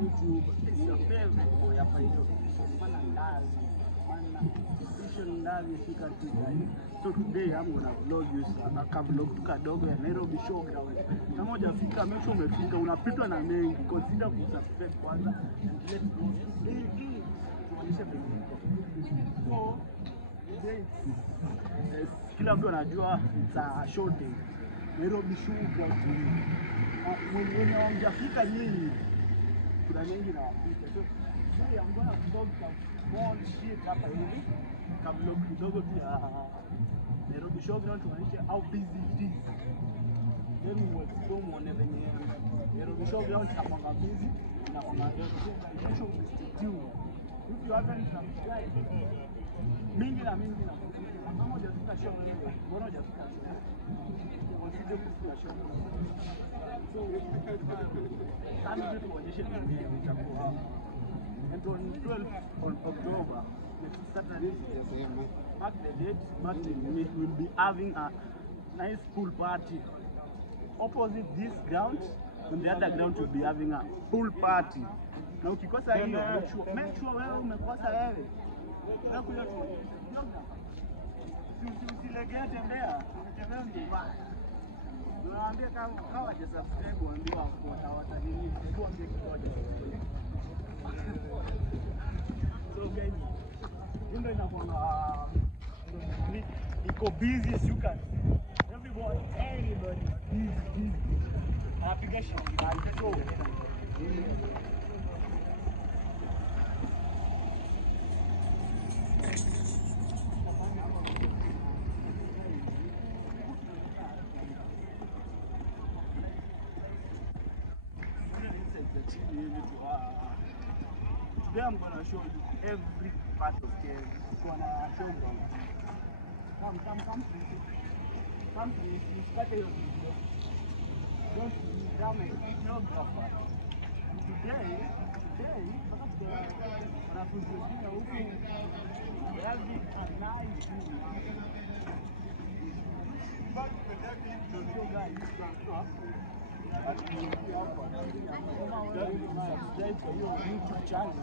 YouTube is your favorite boy hapa hiyo. Mana ndani. Ndani fika tujai. So today I'm gonna vlog you a vlog kadogo ya Nairobi Showground. Kama hujafika make sure umefika, unapitwa na mengi. Consider kusubscribe kwanza and let's go. Tuonyeshe bendiko. So today kila mtu anajua it's a show day. Nairobi Showground. Mwenye hujafika nyinyi kuna mengi na wapita. So today I'm gonna vlog more shit hapa hivi. Vlog kidogo pia Nairobi Showground tuonyeshe how busy it is. Then we will go muone venye Nairobi Showground inakuwa busy na kwa maana kesho umestick. If you haven't subscribed mingi na kama hujafika show leo, mbona hujafika show? Usije kufika show. So kama vitu tuonyeshe venye itakuwa. And on 12th on October next Saturday, mark the date, we will be having a nice pool party. Opposite this ground, on the other ground we'll be having a pool party. Na ukikosa hiyo, make sure wewe umekosa wewe. Na kuja tu. Usilegee tembea ndio baya. Naambia kama hawaja subscribe waambie wata nini, tuambie kimoja. So guys, ndio inakuwa iko busy as you can. Everybody is busy. Application so today I'm gonna show you every part of Kenya. Gonna show you. Come please, you start your video. Don't become a videographer. And today, wanafunzi huku having a nice view. So guys, subscribe to your YouTube channel.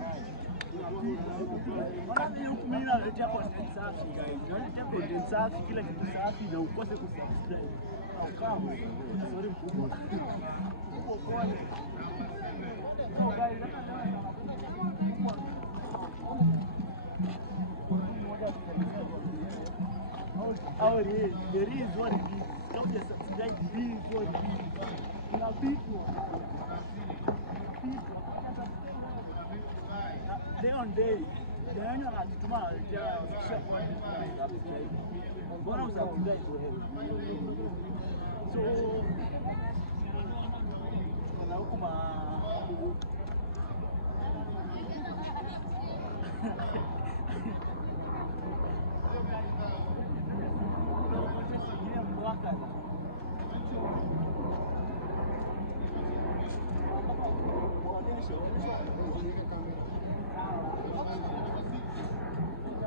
Mimi naletea content safi guys. Naletea content safi, kila kitu safi na ukose kusubscribe. Au kama sorry mkubwa. So guys, how it is. There is what it is. Don't just subscribe. It is what it is. Kuna people. Day on day. Then you have to tomorrow. One of them today. So,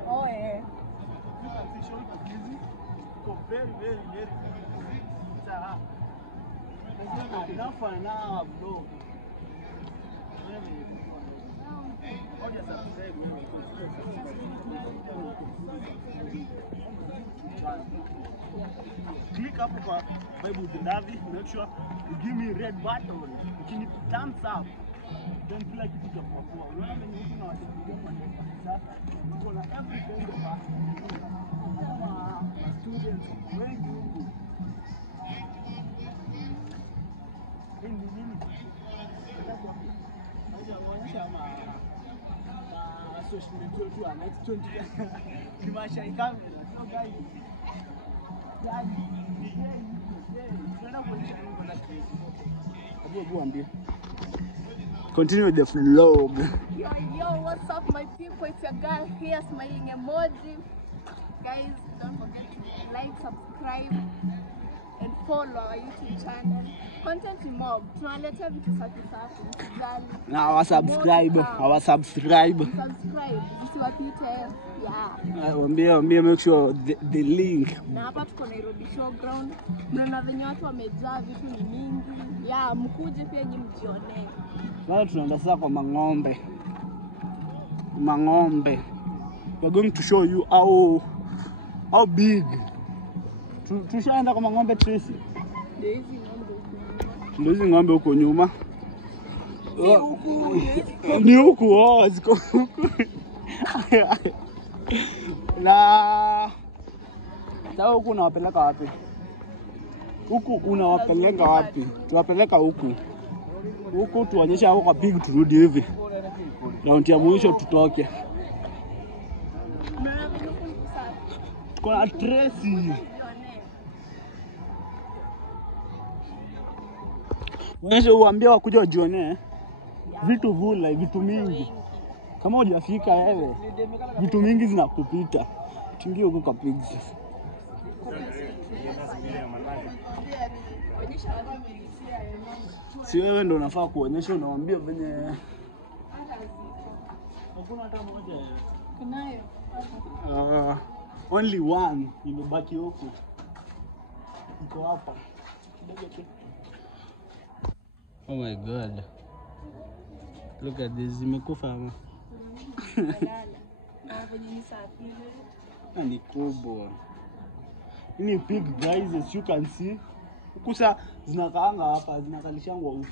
oh yeah. Very enough for an hour vlog. Click up for Bible Davi, make sure you give me red button. You need thumbs up. Don't feel like you put your phone. You know when you open our every kind of students when you social media to our next 20 years. You must share camera. So guys, continue with the vlog. Yo, what's up my people? It's your girl here, smiling emoji. Guys, don't forget to like, subscribe and follow our YouTube channel. Content ni mob. Tunaletea vitu safi safi. Msijali. Na subscribe. Subscribe. Usiwapite. Yeah. Waambie make sure the link. Na hapa tuko Nairobi Showground. Mnaona venye watu wamejaa, vitu ni mingi. Yeah, mkuje pia nyinyi mjione. Sasa tunaenda sasa kwa mang'ombe. We're going to show you how big. Tushaenda kwa mang'ombe Tracy. Ndio hizi ng'ombe huko nyuma. Ni huku ziko huku. Na sasa huku unawapeleka wapi? Huku unawapeleka wapi? Tuwapeleka huku. Huku tuonyesha hapo kwa pig turudi hivi. Round ya mwisho tutoke. Tuko na Tracy. Wewe uambie wakuja wajione vitu vula, vitu mingi. Kama hujafika wewe, vitu mingi zinakupita. Tuingie huko kwa pigs. Si wewe ndio unafaa kuonyesha, unawaambia venye hakuna hata moja. Kunayo. Only one imebaki huko. Iko hapa. Oh my god. Look at this, zimekufa hapa. Ni kubwa. Ni pig guys, as you can see. Ukusa zinakaanga hapa, zinakalishangwa huku.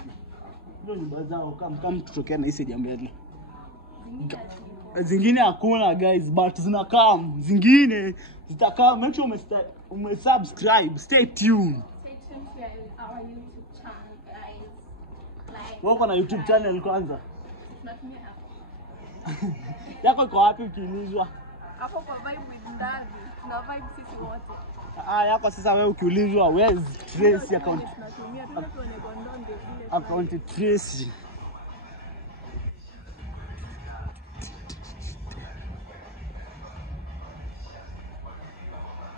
Ndio nyumba zao kama tutokea na hii side ya mbele. Zingine hakuna guys, but zinakam. Zingine zitakam. Make sure umesubscribe. Stay tuned. Stay tuned to our YouTube channel, guys. Wako na YouTube channel kwanza? Tunatumia hapo. Yako iko wapi ukiulizwa? Hapo kwa vibe with Ndavi. Tuna vibe sisi wote. Yako sasa wewe ukiulizwa where's Tracy account? Tunatumia tuone Kondoo ndio vile. Account Tracy.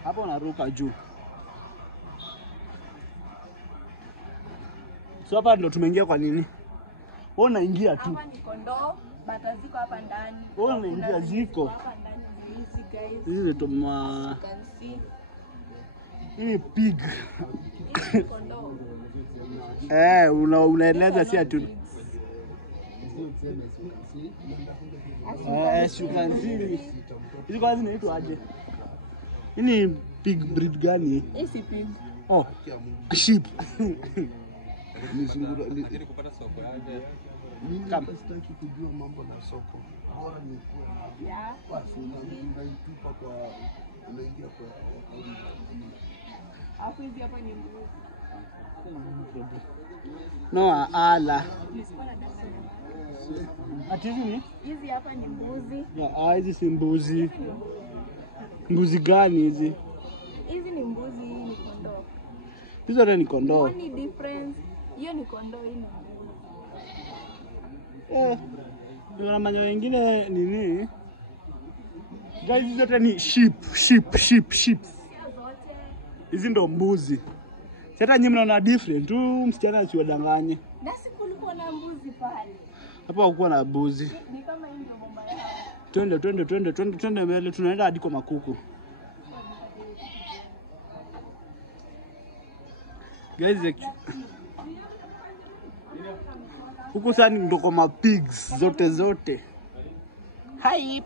Hapo unaruka juu. So hapa ndo tumeingia kwa nini? Wewe unaingia tu. Hapa ni kondoo, bata ziko hapa ndani. Wewe unaingia ziko. Hapa ndani hizi guys. Hizi ndo ma Can see. Hii pig. Hii kondoo. Unaeleza si atu. As you can see. Hizi kwa hizi inaitwa aje? Hii ni pig breed gani? Hii si pig. Oh, sheep. Ili kupata soko yake. Kama Sitaki kujua mambo na soko. Bora ni kwa. Yeah. Basi unaitupa kwa unaingia kwa Hapo hizi hapa ni mbuzi. no ala. Ati hizi Hizi hapa ni mbuzi. hizi si mbuzi. Mbuzi gani hizi? Hizi ni mbuzi, hii ni kondoo. Hizo ni kondoo. Only difference, hiyo ni kondoo, hii ni mbuzi. Kuna manyo wengine nini? Guys, hizo zote ni sheep. Hizi ndo mbuzi. Sasa nyinyi mnaona different tu, msichana asiwadanganye. Nasi kulikuwa na mbuzi pale. Hapa hakuwa na mbuzi. Ni kama hii ndio bomba yao. Twende mbele, tunaenda hadi kwa makuku. Guys, huku sasa ndo kwa ma pigs zote. Hai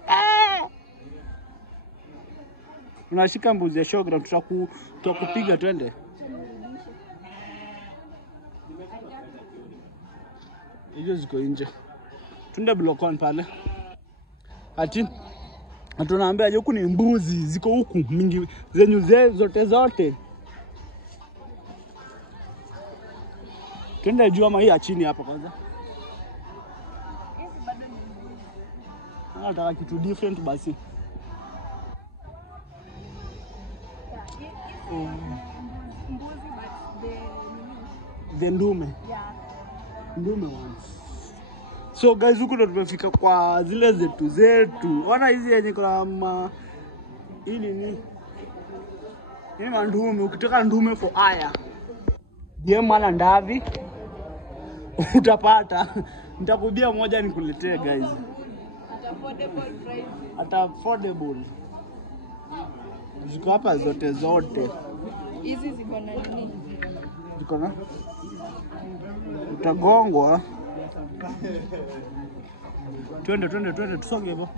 unashika mbuzi ya showground, tutakupiga twende. Hizo ziko nje. Twende Blocon pale. Ati tunaambia huku ni mbuzi ziko huku mingi zenyu zote. Twende juu ama hii ya chini hapo kwanza. Hizi bado ni mbuzi. Nataka kitu different basi. Mbuzi but The ndume. yeah. Ndume ones. So guys, huku ndo tumefika kwa zile zetu. Ona hizi yenye kwa hii nini? Hii mandume, ukitaka ndume for hire. DM mwana ndavi. Utapata. Nitakubia moja nikuletee guys. At affordable price. At affordable. Ziko hapa zote. Hizi ziko na nini? Ziko na? Utagongwa. Twende tusonge hivyo.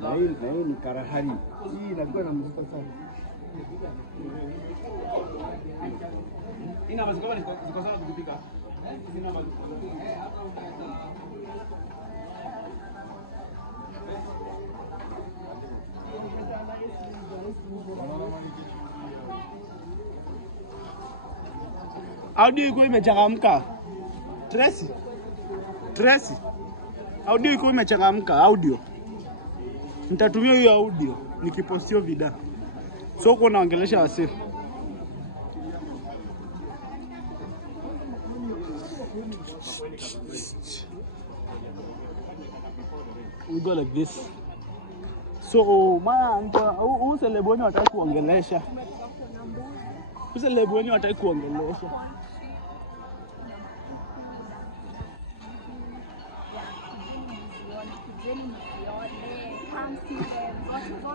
Na hii ni karahari. Hii inakuwa na mvuto sana. Ina maziko ziko sana kupika. Zina maziko. Audio iko imechangamka. Tracy. Audio iko imechangamka, audio. Nitatumia hiyo audio nikipostio video. So uko naongelesha wasee. We go like this. So man, uselebonyo wataki kuongelesha. Uselebonyo wataki kuongelesha.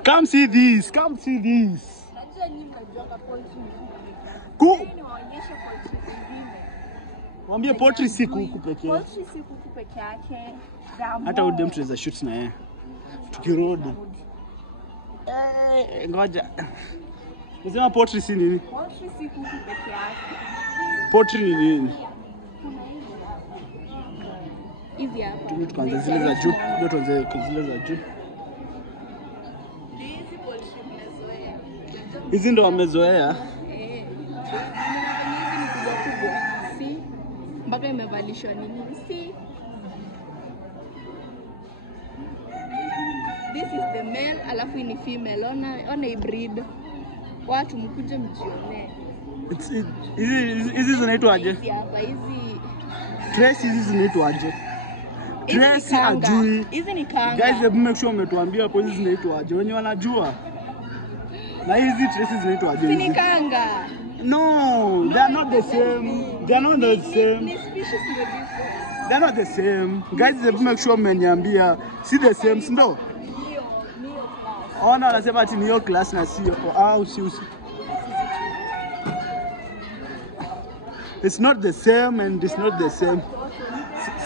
Come see this. Mwambie poetry si kuku pekee. Poetry si kuku peke yake. Hata udem tunaweza shoot na yeye. Tukirudi. Ngoja. Unasema poetry si nini? Poetry si kuku peke yake. Poetry ni nini? Hizi hapa. Tukaanza zile za juu. Ndio tuanze zile za juu. Hizi poetry mnazoea. Hizi ndo wamezoea. Hizi ni kubwa. Si mpaka imevalishwa nini? Si this is the male, alafu ni female. Ona hii breed. Watu mkuje mjione. Hizi zinaitwa aje? Hizi hapa hizi. Tracy hizi zinaitwa aje? Tracy ajui. Hizi ni kanga. Guys, hebu make sure umetuambia hapo hizi zinaitwa aje. Wenye wanajua. Na hizi Tracy zinaitwa aje? Hizi ni kanga. No, they are not the same. They are not the same. Ni species ndio different. They are not the same. Guys, hebu make sure mmeniambia si the same, ndio? Nio class. Ona wanasema ati ni hiyo class na sio au si. It's not the same and it's not the same.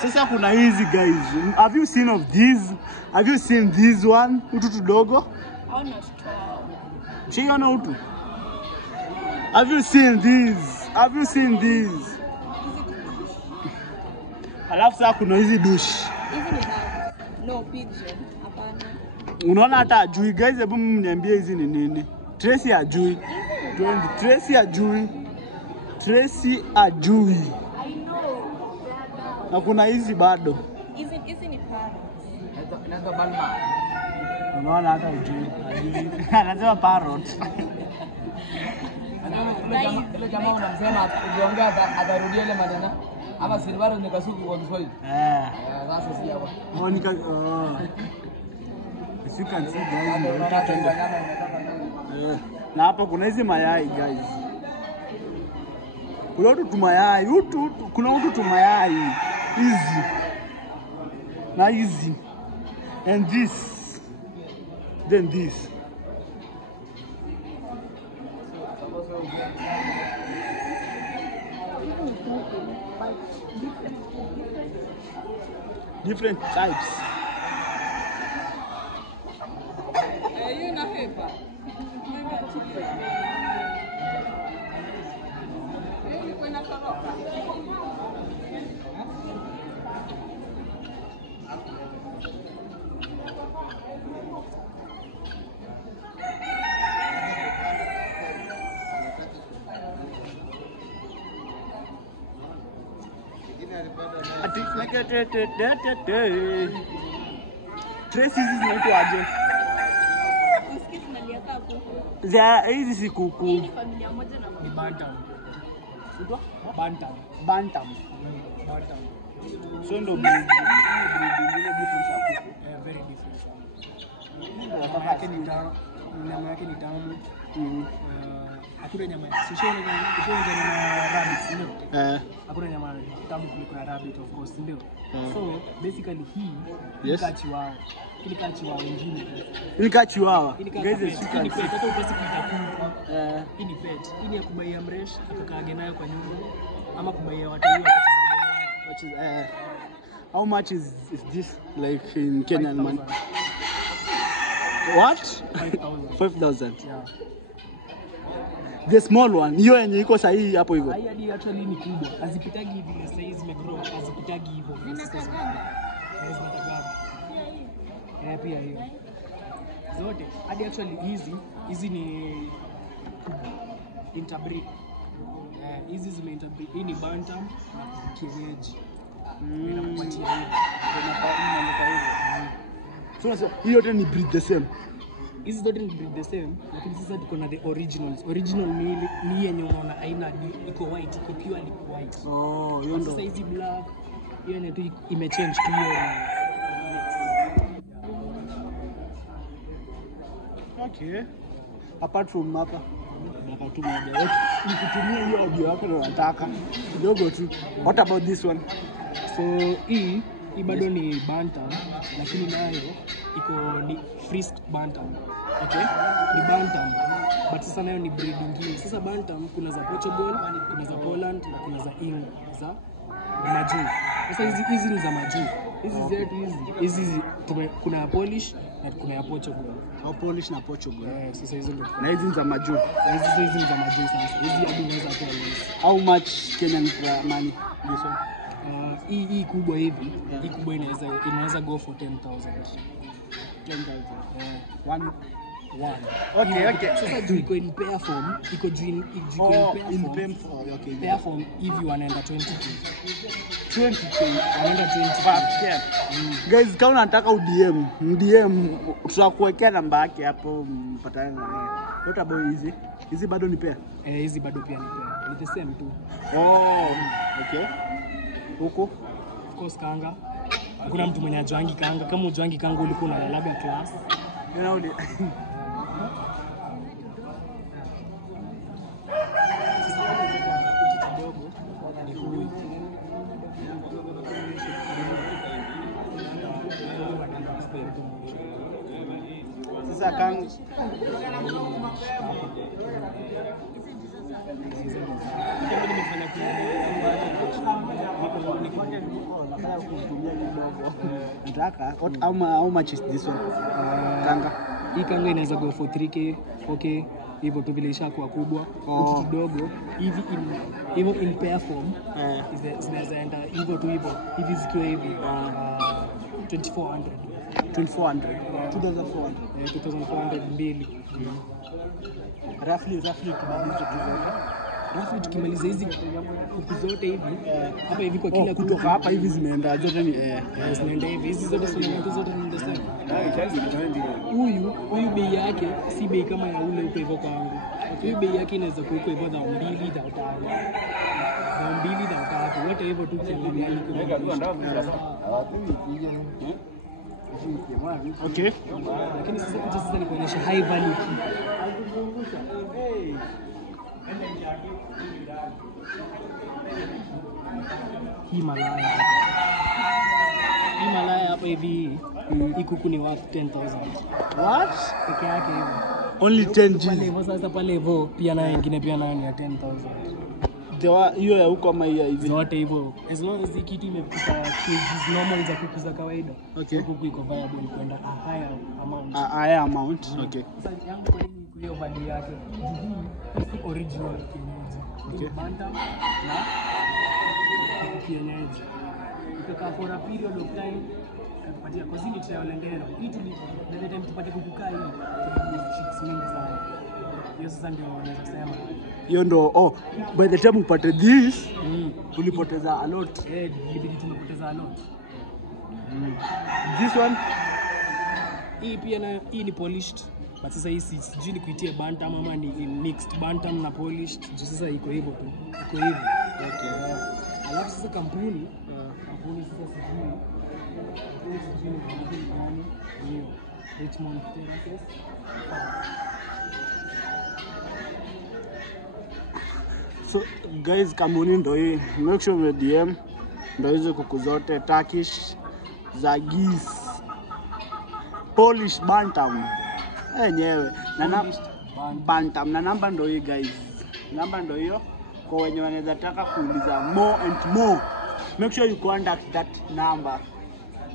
Sasa kuna hizi guys. Have you seen of these? Have you seen this one? Utu tudogo? Au not tall. Chiona utu. Have you seen these? Have you seen these? Alafu sasa kuna hizi dush. Hizi ni kanga. No pigeon. Hapana. Unaona hata ajui guys, hebu mniambie hizi ni nini? Tracy ajui. Tracy ajui. Tracy ajui. I know. Na kuna hizi bado. Hizi ni parrots. Inaitwa balma. Unaona hata ajui. Anasema parrot. Ile jamaa unamsema ukiongea atarudia ile maneno. Ama silvaro ni kasuku kwa Kiswahili. Sasa si hapa. Monica as you can see guys, ndio utatenda. Na hapa kuna hizi mayai guys. Kuna utu mayai, kuna utu mayai. Hizi. Na hizi. And this. Then this. Different types. You na paper. Tracy hizi zinaitwa aje? Usikie tunalia kaa kuku. Hizi si kuku. Hii ni familia moja na Ni bantam. Bantam. So ndo breed nyingine different ya kuku. Very different sana. Nyama yake ni tamu. Hakuna nyama. Sishoni na rabbit, ndio. Hakuna nyama tamu kuliko ya rabbit, of course, ndio. So basically hii kachi wao. Hii kachi wao wengine. Hii kachi wao. Guys, hata upesi kuita kuku. Hii ni pet. Hii ni ya kubaia mresh akakaage nayo kwa nyumba ama kubaia watu wakacheza nayo. How much is this like in Kenyan money? What? 5,000. Yeah. The small one, hiyo yenye iko sahihi hapo hivyo. Hadi actually ni kubwa. Hazipitagi hivi na size zimegrow, hazipitagi hivyo. Pia hiyo. Zote hadi actually hizi ni interbreed. Hizi zime interbreed. Hii ni bantam na kienyeji. Inakupatia hivi. So hiyo yote ni breed the same. Hizi zote ni breed the same, lakini sasa tuko na the originals. Original ni yenye unaona aina iko white, iko purely white. Hiyo ndo. Sasa hizi black hiyo ni tu imechange tu hiyo. Okay. Apart from hapa nataka tu moja. Nikutumie hiyo audio yako na nataka kidogo tu. What about this one? So hii bado ni bantam, lakini nayo iko ni frisk bantam. Okay? Ni bantam. But sasa nayo ni breed nyingine. Sasa bantam kuna za Portugal, kuna za Poland na kuna za za majuu. Sasa hizi ni za majuu. Hizi zetu hizi kuna ya Polish na kuna ya Portugal. Au Polish na Portugal. Sasa hizo ndio. Na hizi ni za majuu. Hizi ni za majuu sasa. Hizi hadi unaweza pia less. How much Kenyan money this one? Hii kubwa hivi, hii kubwa inaweza go for 10,000. 10,000. One. Okay. Sasa juu iko in pair form, iko juu in pair form. Okay. Pair form hivi wanaenda 20k. 20k. Wanaenda 20k. Guys, kama unataka DM tutakuwekea namba yake hapo mpatane na yeye. What about hizi? Hizi bado ni pair? Hizi bado pia ni pair. Ni the same tu. Okay. Huko of course kanga. Hakuna mtu mwenye ajuangi kanga. Kama ujuangi kanga ulikuwa unalalaga class. Unaona kidogo ni huyu. sasa kanga nataka how much is this one? Kanga hii kanga inaweza go for 3k 4k hivyo tu vile ishakuwa kubwa kidogo hivi in pair form zinaweza enda hivyo tu hivyo hivi zikiwa hivi 2400 mbili roughly tukimaliza hizi kuku zote hivi hapa hivi kwa kila kutoka hapa hivi zimeenda zote ni zinaenda hivi hizi zote zinaenda zote ni sawa. Huyu bei yake si bei kama ya ule uko hivyo kwangu. Huyu bei yake inaweza kuwa hivyo 2,000 2,300 wote hivyo tu kiangalia ni okay, lakini sasa ni kuonyesha high value. Himalaya hapa hivi hii kuku ni worth 10,000. What? Peke yake hivi. Only 10 Pale hivyo sasa pale hivyo pia nayo nyingine pia nayo ni ya 10,000. Hiyo ya huko ama hiyo hivi. Zote hivyo. As long as kitu imepita cases normal za kuku za kawaida. Okay. Kuku iko viable kwenda a higher amount. Higher amount. Okay. Sasa yangu kwa nini hiyo value yake? Hii original kienyeji. Okay. Bantam na kienyeji. Ikakaa for a period of time tupatia kozini trial and error. Hii the time tupate kukukaa hii chicks mingi sana. Hiyo sasa ndio naweza kusema. Hiyo ndo by the time upate this ulipoteza a lot. Ilibidi tumepoteza a lot. This one Hii pia na hii ni polished. But sasa hii sijui ni kuitia bantam ama ni mixed bantam na polished. Sasa iko hivyo tu. Iko hivyo. okay. Alafu sasa kampuni sasa sijui ni gani hiyo Richmond Terraces. So guys, kampuni ndo hii. Make sure we DM ndo hizo kuku zote Turkish za geese. Polish bantam. Enyewe. Na bantam na namba ndo hii guys. Namba ndo hiyo kwa wenye wanaweza taka kuuliza more and more. Make sure you contact that number.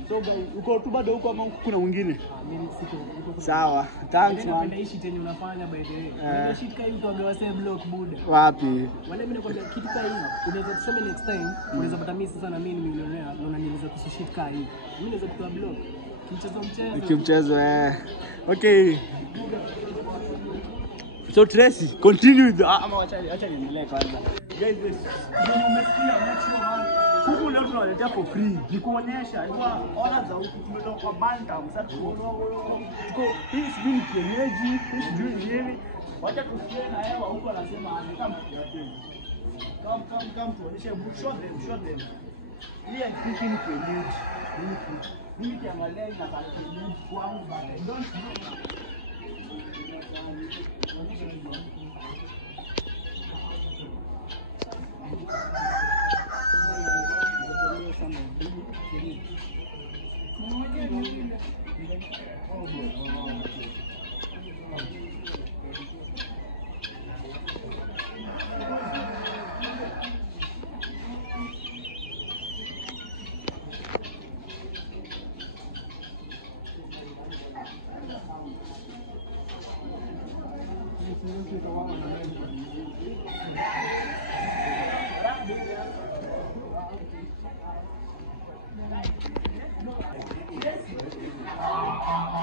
So guys, uko tu bado huko ama kuna mwingine? Mimi siko. Sawa. Thanks man. Napenda hii shit yenye unafanya by the way. Ndio shit kai kwa gawa save block buda. Wapi? Wale mimi nakwambia kitu kai unaweza kusema next time unaweza pata mimi sasa na mimi ni millionaire na unanieleza kuhusu shit kai. Mimi naweza kutoa block. Kimchezo Okay. So Tracy, continue with acha niendelee kwanza. Guys, umesikia maximum huko leo tunawaletea for free. Nikuonyesha ilikuwa ola za huku tumetoka kwa bantam. Sasa tuko hii sijui kienyeji, hii sijui nini. Wacha tusikie na hewa huko anasema kama come tuonyeshe show them. Hii I ni kienyeji. Mimi kiangalia ina kienyeji kwangu but I don't know.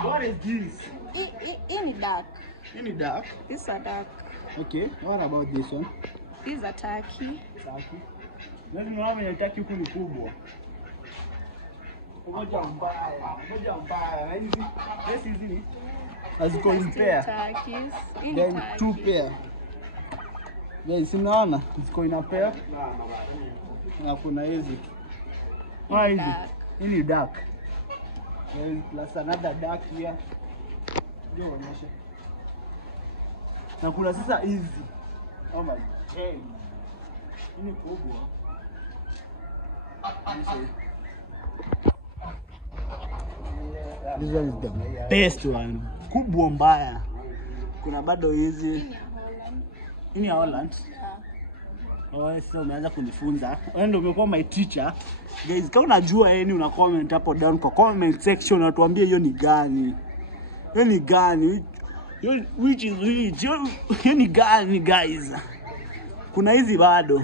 What is this? In dark. In dark? It's a dark. Okay, what about this one? It's a turkey. Turkey. Lazima mama ya turkey huku ni kubwa. Moja mbaya. Hizi ni aziko in pair. Turkeys. Then two pair. Guys, unaona? Ziko in a pair. Na kuna hizi. Hizi dark. Then plus another dark here. Ndio onyesha. Na kuna sasa hizi. Oh my god. Hii kubwa. This one is the best one. Kubwa mbaya. Kuna bado hizi. Hii ni Holland. Wewe sasa umeanza kunifunza. Wewe ndio umekuwa my teacher. Guys, kama unajua una comment hapo down kwa comment section na tuambie hiyo ni gani. Hiyo ni gani? Which is which? Hiyo ni gani guys? Kuna hizi bado.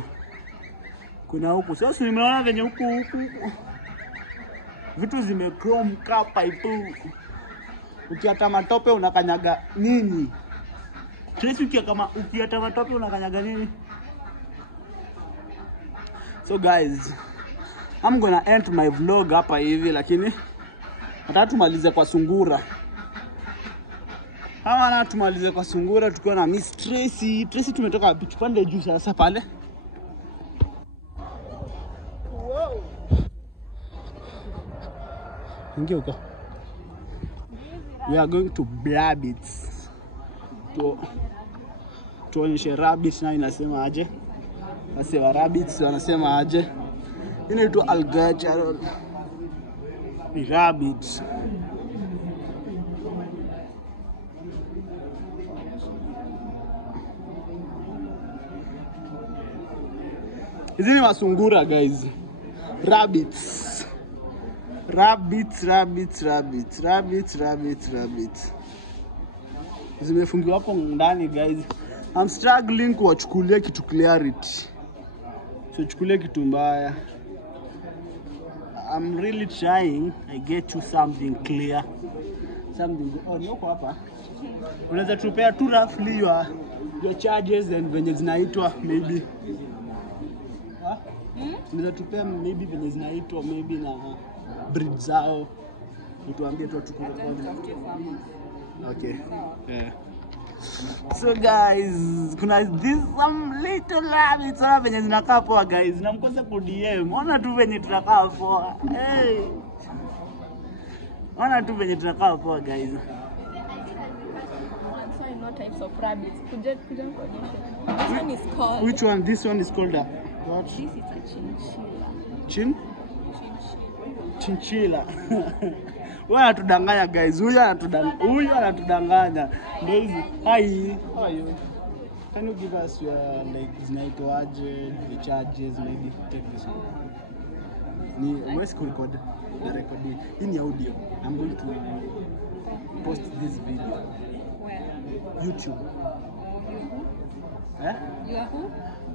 Kuna huku. Sasa nimeona venye huku. Vitu zimechrome kapa ipo. Ukiata matope unakanyaga nini? Tracy ukiata matope unakanyaga nini? So guys, I'm gonna end my vlog hapa hivi lakini nataka tumalize kwa sungura. Hawa tumalize kwa sungura tukiwa na Miss Tracy. Tracy tumetoka tupande juu sasa pale. Wow. Ingia huko. We are going to rabbits. Tuonyeshe rabbits na inasema aje. Nasema rabbits wanasema aje. Inaitwa alligator. Ni rabbits. Hizi ni masungura guys. Rabbits. Zimefungiwa hapo ndani guys. I'm struggling kuwachukulia kitu clarity. So chukulia kitu mbaya. I'm really trying. I get you something clear. Something. Oh, niko hapa. Unaweza tupea tu roughly your charges and venye zinaitwa maybe. Unaweza tupea maybe venye zinaitwa maybe na breed zao. Utuambie tu tukue. Okay. Yeah. So guys, kuna this some little rabbits hapa venye zinakaa poa guys. Namkosa ku DM. Ona tu venye tunakaa poa. Hey. Ona tu venye tunakaa poa guys. So I know types of rabbits. Kuja kuonyesha. This one is called. Which one? This one is called what? This is a chinchilla. Chinchilla. Wewe anatudanganya guys. Huyu anatudanganya. Ndio hizi. Hi. How are you? Can you give us your like zinaitwaje, the charges, maybe take this one. Where's record? The record in audio. I'm going to post this video. Where? YouTube. You are who?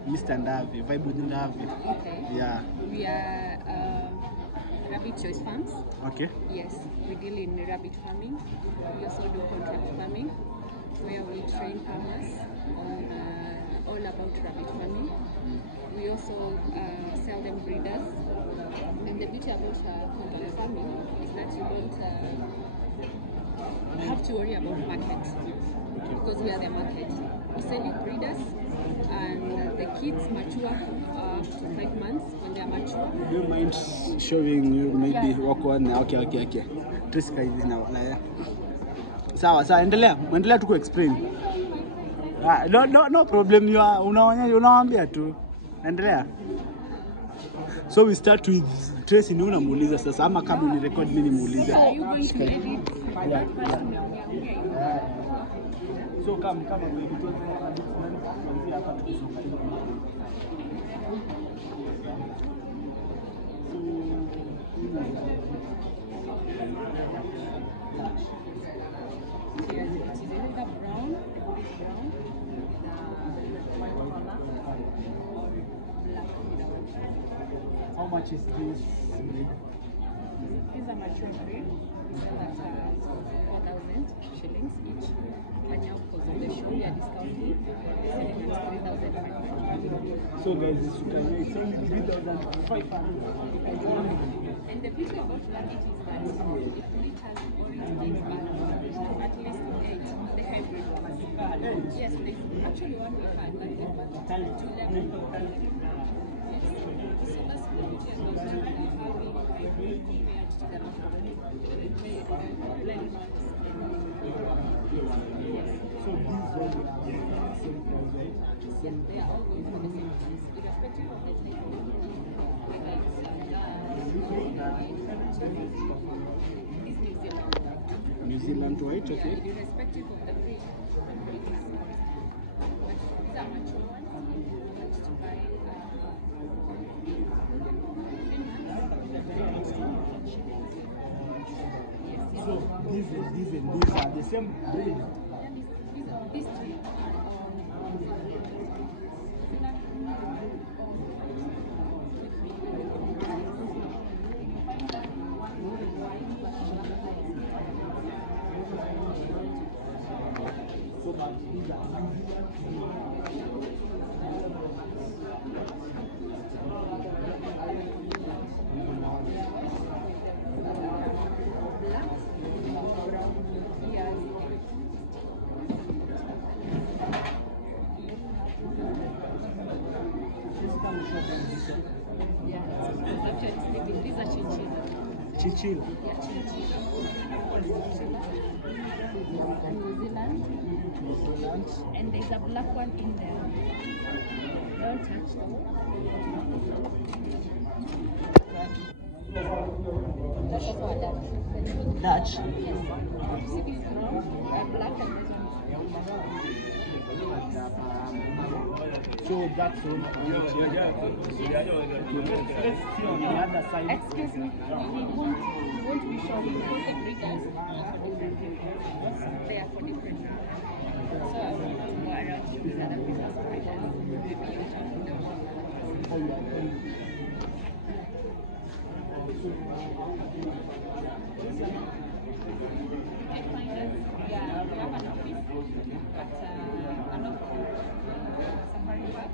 Mr. Ndavi, Vibe with Ndavi. Okay. Yeah. We are rabbit choice farms. Okay. Yes, we deal in rabbit farming. We also do contract farming, where we train farmers on all about rabbit farming. We also sell them breeders. And the beauty about contract farming is that you don't have to worry about market, because we are the market. We sell you breeders, and the kids mature after 5 months. When they are mature, Do you mind showing you maybe walk one? Okay. Triska hivi na sawa, endelea tu ku explain. No problem, unawaambia tu. Endelea. So we start with Tracy, ni unamuuliza sasa ama kama ni record mimi nimuulize. are you going to edit? So kama wewe kuanzia hapa tukisonga hivi. How much is this? These are mature breed at 4,000 shillings each. And now because of the show we are discounting, we're selling at 3,500. So guys, this you can it's only 3,500. And the beauty about rabbit is that if we has already gave birth to at least 8, the hybrid ones. Yes, there's actually one we had that gave birth to 11. Yes. So that's the beauty about having hybrid compared to the blended ones. Yes. So these ones are the same price, right? Yes, they are all going for the same price, irrespective of the type of whether it's New Zealand white, okay. irrespective of the breed. But these are mature ones. If you want to buy 3 months, So these are the same breed. these three are So these are actually these are chinchilla. Chinchilla. Yeah, chinchilla. New Zealand. And there's a black one in there. Don't touch them. That's also a Dutch. Dutch. Yes. See these brown, black, and this one. So that's all. Let's see on the other side. Excuse me, we won't be showing because the breeders are for different people. They are for different people. So I want to go around to these other people's breeders. Maybe you talk to them. I find us, yeah, we have an office at an office safari park.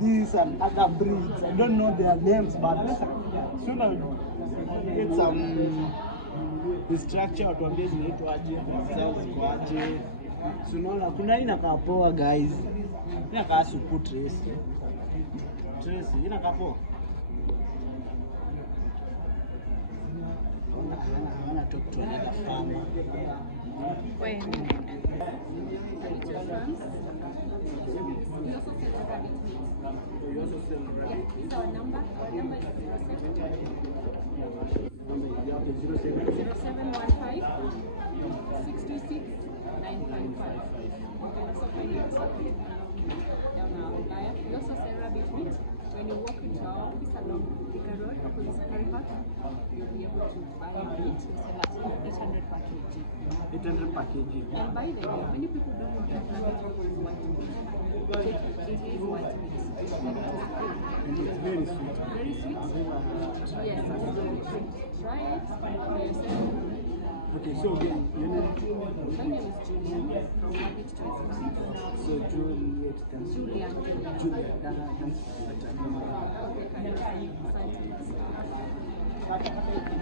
this and other breeds. I don't know their names, but soon I'll get some structure watuambie zinaitwaje, zao zikoaje. So unaona kuna hii inakaa poa guys. Inakaa supu Tracy. Tracy inakaa poa. I wanna talk to another farmer. When? It's your farms. We also sell rabbit meat. You also sell Yeah, this is our number. Our number is 0715 626 955. You can also find it down our flyer. We also sell rabbit meat. When you walk into our office along Thika Road, opposite Safari Park, you'll be able to buy meat. We sell at 800 per kg. 800 per kg. And by the way, many people don't know that rabbit meat is white meat. It is white meat. And it's very sweet. Very sweet. Yes, it's very sweet. Try it for yourself. Okay, so again, your name? My name is Julian from Rabbit Choice Farms. So Juliet, thanks. Julian. Juliet, thanks. Okay, can you say something?